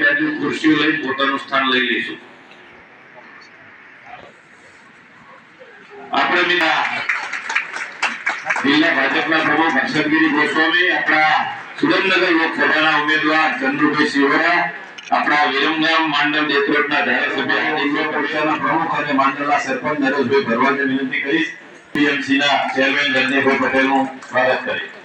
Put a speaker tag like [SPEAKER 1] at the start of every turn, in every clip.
[SPEAKER 1] બાજુ ખુરશીઓ લઈ પોતાનું સ્થાન લઈ લઈશું. આપણે બીજા જિલ્લા ભાજપના પ્રમુખ હર્ષદગીરી ગોસ્વામી, આપણા સુરેન્દ્રનગર લોકસભાના ઉમેદવાર ચંદ્રુભાઈ શિવરા આપણા વિરમગામ માંડલ દેત્રોડના ધારાસભ્ય હાર્દિકભાઈ પક્ષાના પ્રમુખ અને માંડલના સરપંચ નરેશભાઈ ભરવાડને વિનંતી કરીશ. પીએમસીના ચેરમેન રંજયભાઈ પટેલનું સ્વાગત કરીશ.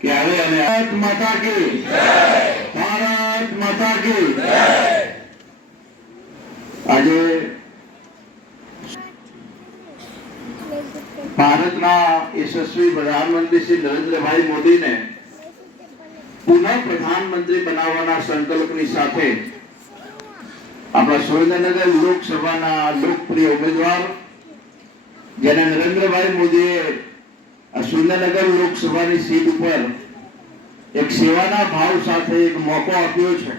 [SPEAKER 2] કે આવે અને ભારત માતા કી ભારત માતા કી આજે ભારતના યશસ્વી પ્રધાનમંત્રી શ્રી નરેન્દ્રભાઈ મોદીને પુનઃ પ્રધાનમંત્રી બનાવવાના સંકલ્પની સાથે આપણા સુરેન્દ્રનગર લોકસભાના લોકપ્રિય ઉમેદવાર, જેને નરેન્દ્રભાઈ મોદીએ સુરેન્દ્રનગર લોકસભાની સીટ ઉપર એક સેવાના ભાવ સાથે એક મોકો આપ્યો છે.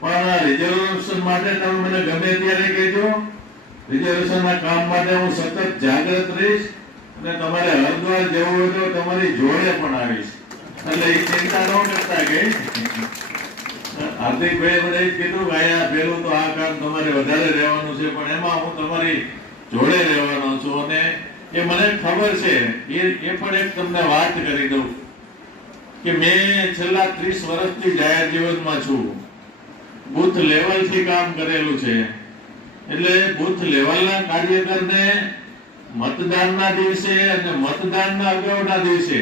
[SPEAKER 3] પણ રિઝર્વેશન માટે તમે મને ગમે ત્યારે કહેજો. રિઝર્વેશનના કામ માટે હું સતત જાગૃત રહીશ. અને તમારે હરદ્વાર જવું હોય તો તમારી જોડે પણ આવીશ. એટલે એ ચિંતા ન કરતા કે હાર્દિકભાઈ મને કીધું કે અહીંયા પેલું તો આ કામ તમારે વધારે રહેવાનું છે, પણ એમાં હું તમારી જોડે રહેવાનો છું અને એ મને ખબર છે, એ એ પણ એક તમને વાત કરી દઉં કે મેં છેલ્લા ત્રીસ વર્ષથી જાહેર જીવનમાં છું. બુથ લેવલથી કામ કરેલું છે. એટલે બુથ લેવલના કાર્યકરને મતદાનના દિવસે અને મતદાનના અગાઉના દિવસે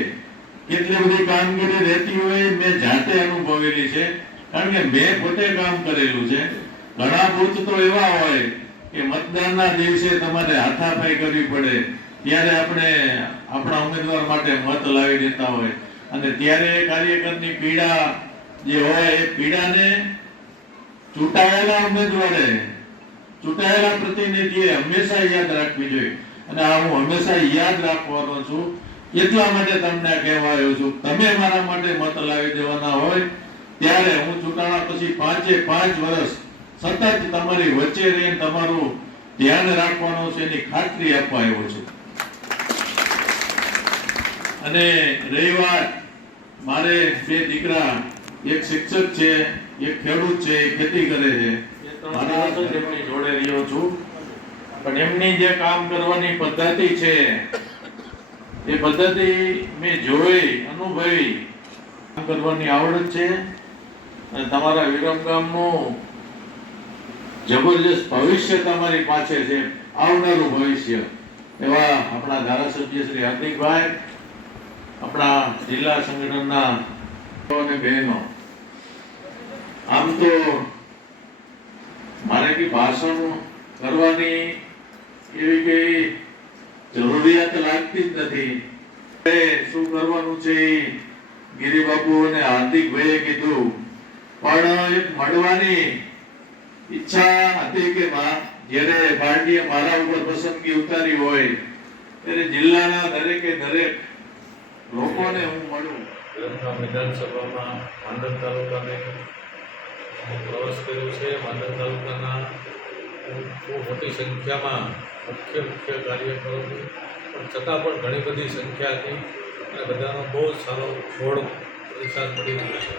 [SPEAKER 3] કેટલી બધી કામગીરી રહેતી હોય મેં જાતે અનુભવેલી છે. કારણ કે મેં પોતે કામ કરેલું છે. ઘણા બુથ તો એવા હોય કે મતદાનના દિવસે તમારે હાથાપાઈ કરવી પડે. ત્યારે આપણે આપણા ઉમેદવાર માટે મત લાવી દેતા હોય. અને ત્યારે કાર્યકરની પીડા જે હોય એ પીડાને ચૂંટાયેલા ઉમેદવારે, ચૂંટાયેલા પ્રતિનિધિએ હંમેશા યાદ રાખવી જોઈએ. અને આ હું હંમેશા યાદ રાખવાનો છું. એટલા માટે તમને કહેવા આવ્યો છું, તમે મારા માટે મત લાવી દેવાના હોય, ત્યારે હું ચૂંટાણા પછી પાંચે પાંચ વર્ષ સતત તમારી વચ્ચે રહીને તમારું ધ્યાન રાખવાનું છે, એની ખાતરી આપવા આવ્યો છું. અને રહી વાત મારે બે દીકરા, એક શિક્ષક છે, એક ખેડૂત છે, એ ખેતી કરે છે. મારા જોડે રહ્યો છું. પણ એમની જે કામ કરવાની પદ્ધતિ છે, એ પદ્ધતિ મેં જોઈ, અનુભવી. કામ કરવાની આવડત છે અને તમારા વિરમગામનું જબરજસ્ત ભવિષ્ય તમારી પાસે છે, આવનારું ભવિષ્ય. એવા આપણા ધારાસભ્ય શ્રી હાર્દિકભાઈ, આપણા જિલ્લા સંગઠનના અને બહેનો. આમ તો મારે કઈ ભાષણ કરવાની એવી કઈ જરૂરિયાત લાગતી જ નથી. શું કરવાનું છે? ગિરિબાબુ અને હાર્દિકભાઈએ કીધું, પણ એક મળવાની ઈચ્છા હતી કે જ્યારે પાર્ટીએ મારા ઉપર પસંદગી ઉતારી હોય, ત્યારે જિલ્લાના દરેકે દરેક લોકોને હું મળું.
[SPEAKER 4] વિધાનસભામાં માંડલ તાલુકાને પ્રવાસ કર્યો છે. માંડલ તાલુકાના ખૂબ મોટી સંખ્યામાં મુખ્ય મુખ્ય કાર્યકરોની પણ છતાં પણ ઘણી બધી સંખ્યા હતી અને બધાનો બહુ જ સારો છોડ પ્રતિસાદ મળી રહ્યો છે.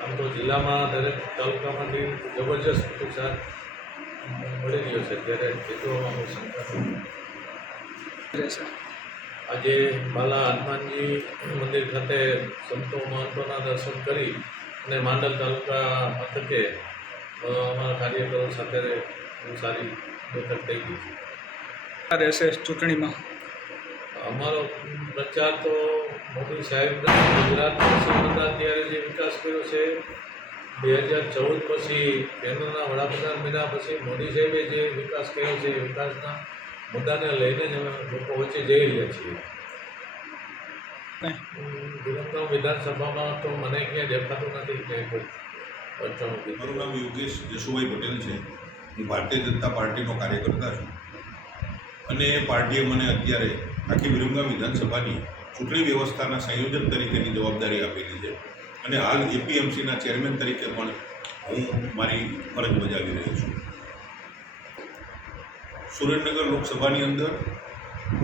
[SPEAKER 4] આમ તો જિલ્લામાં દરેક તાલુકામાંથી જબરજસ્ત પ્રતિસાદ મળી રહ્યો છે. ત્યારે બહુ સંખ્યા આજે બાલા હનુમાનજી મંદિર ખાતે સંતો મહંતોના દર્શન કરી અને માંડલ તાલુકા મથકે અમારા કાર્યકરો સાથે બહુ સારી બેઠક થઈ ગઈ છે.
[SPEAKER 5] રહેશે ચૂંટણીમાં?
[SPEAKER 4] અમારો પ્રચાર તો મોદી સાહેબ ગુજરાત વિકાસ કર્યો છે બે હજાર ચૌદ પછી કેન્દ્રના વડાપ્રધાન બન્યા પછી મોદી સાહેબે જે વિકાસ કર્યો છે એ વિકાસના મુદ્દાને લઈને જ અમે લોકો વચ્ચે જઈ રહ્યા છીએ. વિરમગામ વિધાનસભામાં તો મને ક્યાંય દેખાતું નથી કે કોઈ
[SPEAKER 5] મારું નામ યોગેશ જશુભાઈ પટેલ છે. હું ભારતીય જનતા પાર્ટીનો કાર્યકર્તા છું. અને પાર્ટીએ મને અત્યારે આખી વિરમગામ વિધાનસભાની ચૂંટણી વ્યવસ્થાના સંયોજક તરીકેની જવાબદારી આપેલી છે. અને હાલ એપીએમસીના ચેરમેન તરીકે પણ હું મારી ફરજ બજાવી રહ્યો છું. સુરેન્દ્રનગર લોકસભાની અંદર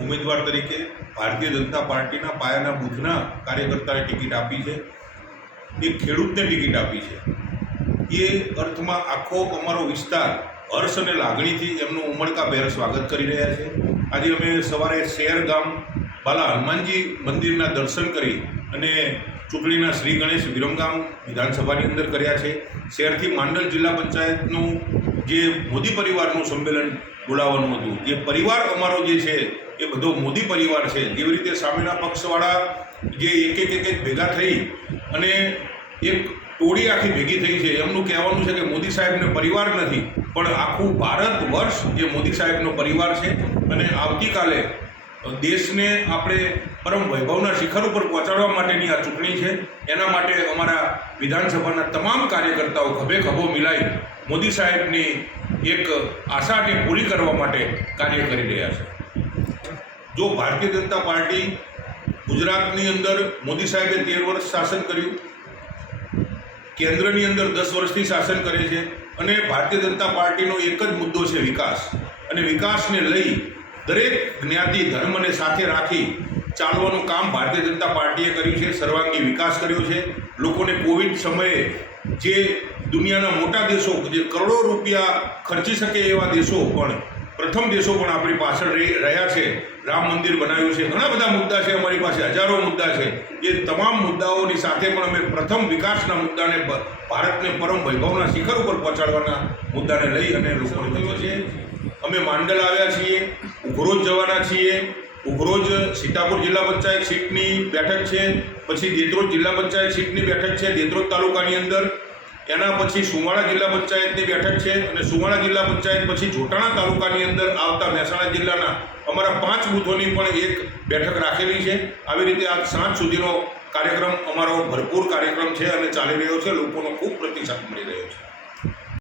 [SPEAKER 5] ઉમેદવાર તરીકે ભારતીય જનતા પાર્ટીના પાયાના બુથના કાર્યકર્તાને ટિકિટ આપી છે. એ ખેડૂતને ટિકિટ આપી છે. એ અર્થમાં આખો અમારો વિસ્તાર હર્ષ અને લાગણીથી એમનું ઉમળકાભેર સ્વાગત કરી રહ્યા છે. આજે અમે સવારે શહેર ગામ બાલા હનુમાનજી મંદિરના દર્શન કરી અને ચૂંટણીના શ્રી ગણેશ વિરમગામ વિધાનસભાની અંદર કર્યા છે. શહેરથી માંડલ જિલ્લા પંચાયતનું જે મોદી પરિવારનું સંમેલન બોલાવવાનું હતું, જે પરિવાર અમારો જે છે, એ બધો મોદી પરિવાર છે જેવી રીતે સામેના પક્ષવાળા જે એક એક એક ભેગા થઈ અને એક ટોળી આખી ભેગી થઈ છે. એમનું કહેવાનું છે કે મોદી સાહેબને પરિવાર નથી, પણ આખું ભારત વર્ષ જે મોદી સાહેબનો પરિવાર છે અને આવતીકાલે દેશને આપણે પરમ વૈભવના શિખર ઉપર પહોંચાડવા માટેની આ ચૂંટણી છે. એના માટે અમારા વિધાનસભાના તમામ કાર્યકર્તાઓ ખભે ખભો મિલાઈ મોદી સાહેબની એક આશાને પૂરી કરવા માટે કાર્ય કરી રહ્યા છે. જો ભારતીય જનતા પાર્ટી ગુજરાતની અંદર મોદી સાહેબે તેર વર્ષ શાસન કર્યું કેન્દ્રની અંદર દસ વર્ષથી શાસન કરે છે અને ભારતીય જનતા પાર્ટીનો એક જ મુદ્દો છે વિકાસ. અને વિકાસને લઈ દરેક જ્ઞાતિ, ધર્મને સાથે રાખી ચાલવાનું કામ ભારતીય જનતા પાર્ટીએ કર્યું છે, સર્વાંગી વિકાસ કર્યો છે. લોકોને કોવિડ સમયે જે દુનિયાના મોટા દેશો, જે કરોડો રૂપિયા ખર્ચી શકે એવા દેશો પણ પ્રથમ દેશો પણ આપણી પાછળ રહી રહ્યા છે. રામ મંદિર બનાવ્યું છે. ઘણા બધા મુદ્દા છે અમારી પાસે, હજારો મુદ્દા છે. એ તમામ મુદ્દાઓની સાથે પણ અમે પ્રથમ વિકાસના મુદ્દાને ભારતને પરમ વૈભવના શિખર ઉપર પહોંચાડવાના મુદ્દાને લઈ અને લોકોને થયો છે. અમે માંડલ આવ્યા છીએ, ઉઘરોજ જવાના છીએ. ઉઘરોજ સીતાપુર જિલ્લા પંચાયત સીટની બેઠક છે. પછી દેત્રોજ જિલ્લા પંચાયત સીટની બેઠક છે. દેત્રોજ તાલુકાની અંદર એના પછી સુવાડા જિલ્લા પંચાયતની બેઠક છે અને સુવાડા જિલ્લા પંચાયત પછી જોટાણા તાલુકાની અંદર આવતા મહેસાણા જિલ્લાના અમારા પાંચ બૂથોની પણ એક બેઠક રાખેલી છે. આવી રીતે આજ સાંજ સુધીનો કાર્યક્રમ અમારો ભરપૂર કાર્યક્રમ છે અને ચાલી રહ્યો છે. લોકોનો ખૂબ પ્રતિસાદ મળી રહ્યો છે.